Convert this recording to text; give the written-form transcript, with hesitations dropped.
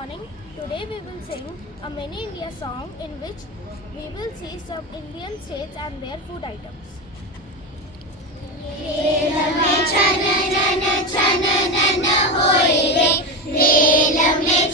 morning. Today we will sing a mini India song in which we will see some Indian states and their food items. Rail में छन छन छन none होय रे rail में